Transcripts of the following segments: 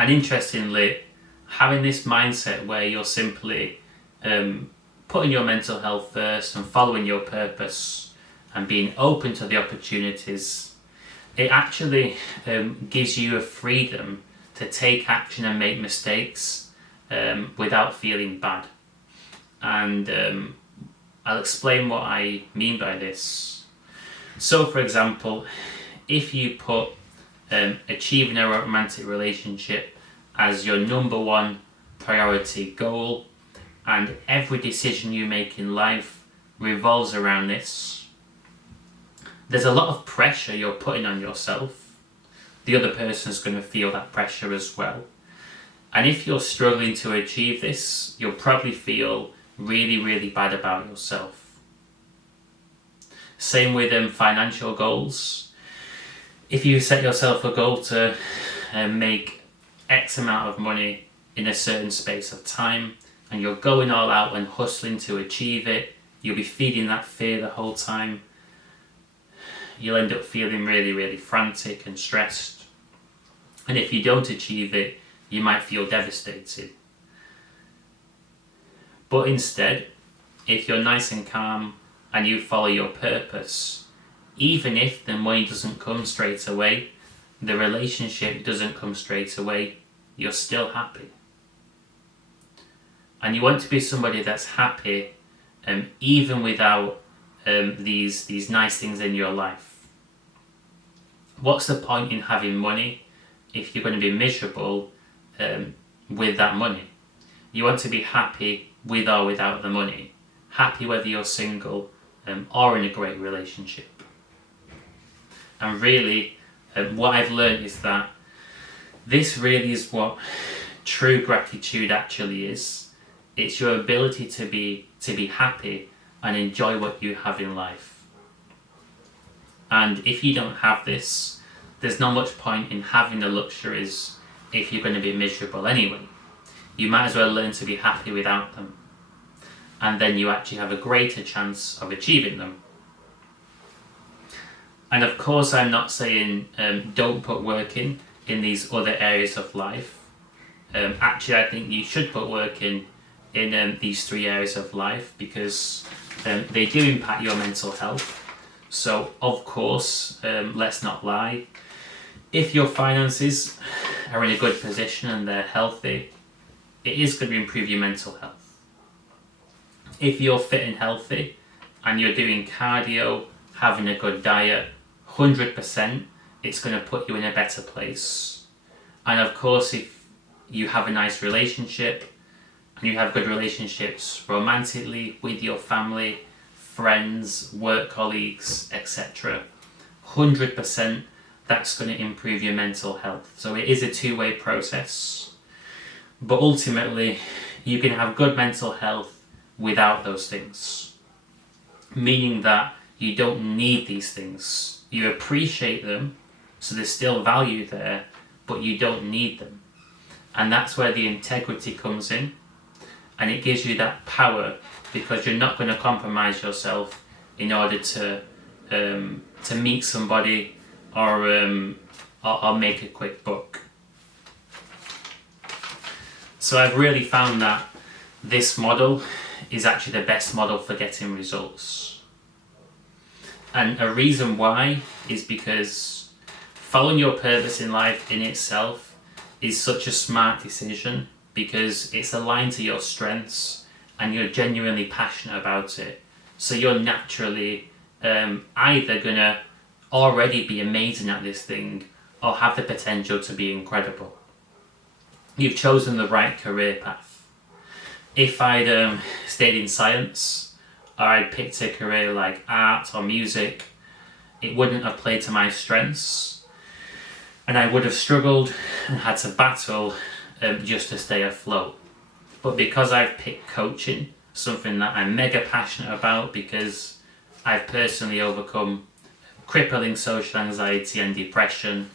And interestingly, having this mindset where you're simply putting your mental health first and following your purpose and being open to the opportunities, it actually gives you a freedom to take action and make mistakes without feeling bad. And I'll explain what I mean by this. So, for example, if you put achieving a romantic relationship as your number one priority goal, and every decision you make in life revolves around this, there's a lot of pressure you're putting on yourself. The other person's going to feel that pressure as well. And if you're struggling to achieve this, you'll probably feel really, really bad about yourself. Same with financial goals. If you set yourself a goal to make X amount of money in a certain space of time, and you're going all out and hustling to achieve it, you'll be feeding that fear the whole time. You'll end up feeling really, really frantic and stressed. And if you don't achieve it, you might feel devastated. But instead, if you're nice and calm and you follow your purpose, even if the money doesn't come straight away, the relationship doesn't come straight away, you're still happy. And you want to be somebody that's happy even without these nice things in your life. What's the point in having money if you're going to be miserable with that money? You want to be happy with or without the money. Happy whether you're single or in a great relationship. And really, what I've learned is that this really is what true gratitude actually is. It's your ability to be happy and enjoy what you have in life. And if you don't have this, there's not much point in having the luxuries if you're going to be miserable anyway. You might as well learn to be happy without them. And then you actually have a greater chance of achieving them. And of course, I'm not saying don't put work in these other areas of life. Actually, I think you should put work in these three areas of life because they do impact your mental health. So, of course, let's not lie. If your finances are in a good position and they're healthy, it is going to improve your mental health. If you're fit and healthy and you're doing cardio, having a good diet, 100%, it's going to put you in a better place. And of course, if you have a nice relationship and you have good relationships romantically with your family, friends, work colleagues, etc., 100% that's going to improve your mental health. So it is a two-way process. But ultimately, you can have good mental health without those things. Meaning that you don't need these things. You appreciate them, so there's still value there, but you don't need them. And that's where the integrity comes in. And it gives you that power because you're not going to compromise yourself in order to meet somebody or make a quick buck. So I've really found that this model is actually the best model for getting results. And a reason why is because following your purpose in life in itself is such a smart decision because it's aligned to your strengths and you're genuinely passionate about it. So you're naturally either going to already be amazing at this thing or have the potential to be incredible. You've chosen the right career path. If I'd stayed in science or I'd picked a career like art or music, it wouldn't have played to my strengths and I would have struggled and had to battle just to stay afloat. But because I've picked coaching, something that I'm mega passionate about because I've personally overcome crippling social anxiety and depression,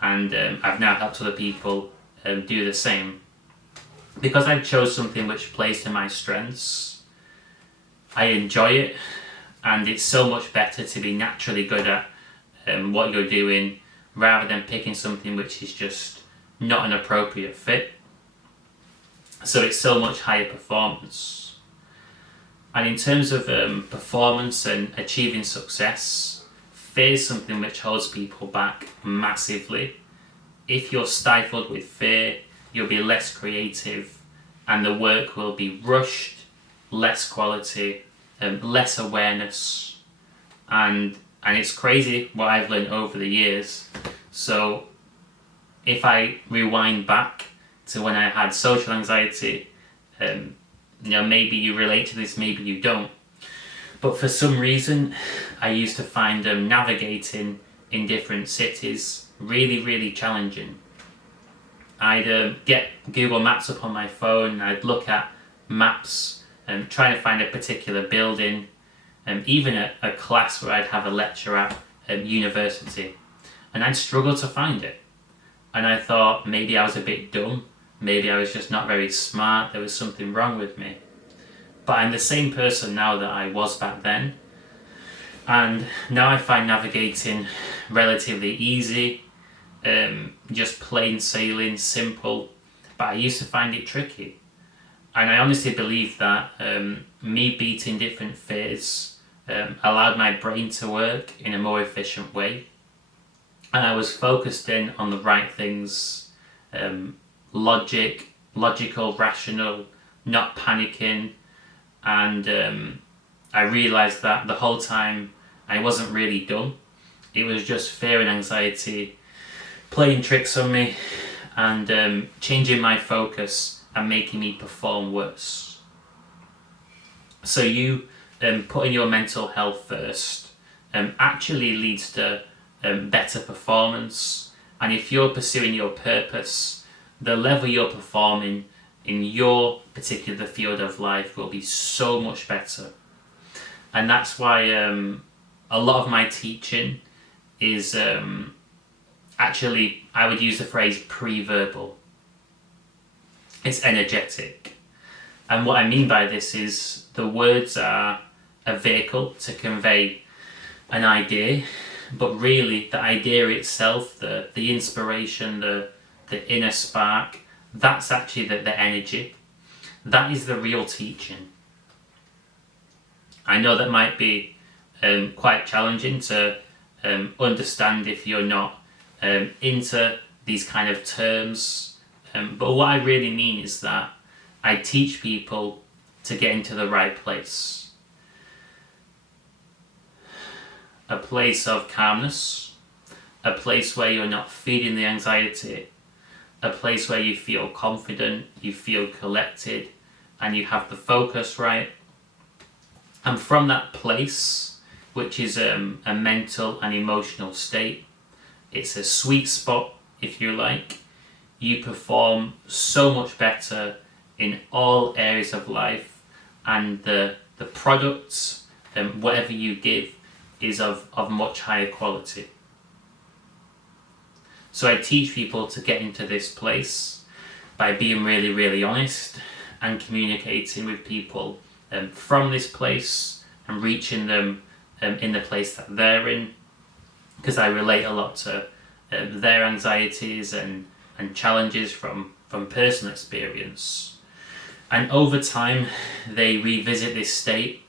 and I've now helped other people do the same. Because I've chose something which plays to my strengths, I enjoy it, and it's so much better to be naturally good at what you're doing rather than picking something which is just not an appropriate fit. So it's so much higher performance. And in terms of performance and achieving success, fear is something which holds people back massively. If you're stifled with fear, you'll be less creative, and the work will be rushed, less quality, less awareness, and it's crazy what I've learned over the years. So if I rewind back to when I had social anxiety, maybe you relate to this, maybe you don't, but for some reason I used to find navigating in different cities really, really challenging. I'd get Google Maps up on my phone, and I'd look at maps and trying to find a particular building, even a class where I'd have a lecture at university, and I'd struggle to find it. And I thought maybe I was a bit dumb, maybe I was just not very smart, there was something wrong with me. But I'm the same person now that I was back then, and now I find navigating relatively easy, just plain sailing, simple, but I used to find it tricky. And I honestly believe that me beating different fears allowed my brain to work in a more efficient way. And I was focused in on the right things, logical, rational, not panicking. And I realised that the whole time I wasn't really dumb. It was just fear and anxiety playing tricks on me and changing my focus and making me perform worse. So you putting your mental health first actually leads to better performance. And if you're pursuing your purpose, the level you're performing in your particular field of life will be so much better. And that's why a lot of my teaching is actually, I would use the phrase pre-verbal. It's energetic. And what I mean by this is the words are a vehicle to convey an idea, but really the idea itself, the inspiration, the inner spark, that's actually the energy. That is the real teaching. I know that might be quite challenging to understand if you're not into these kind of terms, but what I really mean is that I teach people to get into the right place. A place of calmness, a place where you're not feeding the anxiety, a place where you feel confident, you feel collected, and you have the focus right. And from that place, which is a mental and emotional state, it's a sweet spot, if you like, you perform so much better in all areas of life, and the products, whatever you give, is of much higher quality. So I teach people to get into this place by being really, really honest and communicating with people from this place and reaching them in the place that they're in, because I relate a lot to their anxieties and challenges from personal experience. And over time, they revisit this state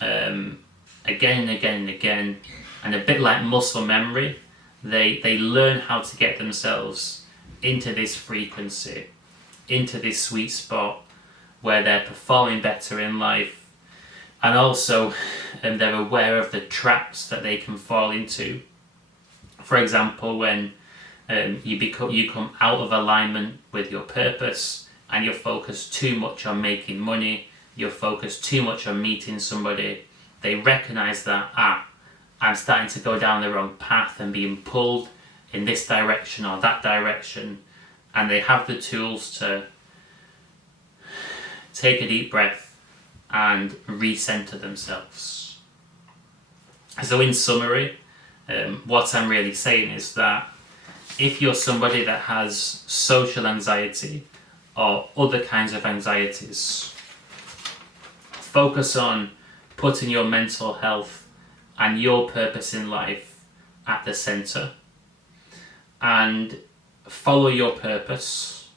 again and again and again, and a bit like muscle memory, they learn how to get themselves into this frequency, into this sweet spot where they're performing better in life, and also they're aware of the traps that they can fall into. For example, when you come out of alignment with your purpose and you're focused too much on making money, you're focused too much on meeting somebody, they recognize that, I'm starting to go down the wrong path and being pulled in this direction or that direction, and they have the tools to take a deep breath and recenter themselves. So in summary, what I'm really saying is that if you're somebody that has social anxiety or other kinds of anxieties, focus on putting your mental health and your purpose in life at the center, and follow your purpose,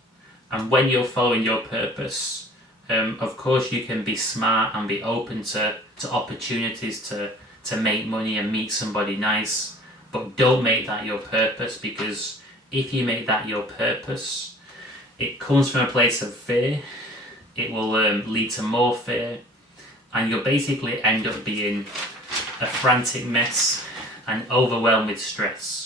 and when you're following your purpose, of course you can be smart and be open to opportunities to make money and meet somebody nice, but don't make that your purpose, because if you make that your purpose, it comes from a place of fear. It will lead to more fear, and you'll basically end up being a frantic mess and overwhelmed with stress.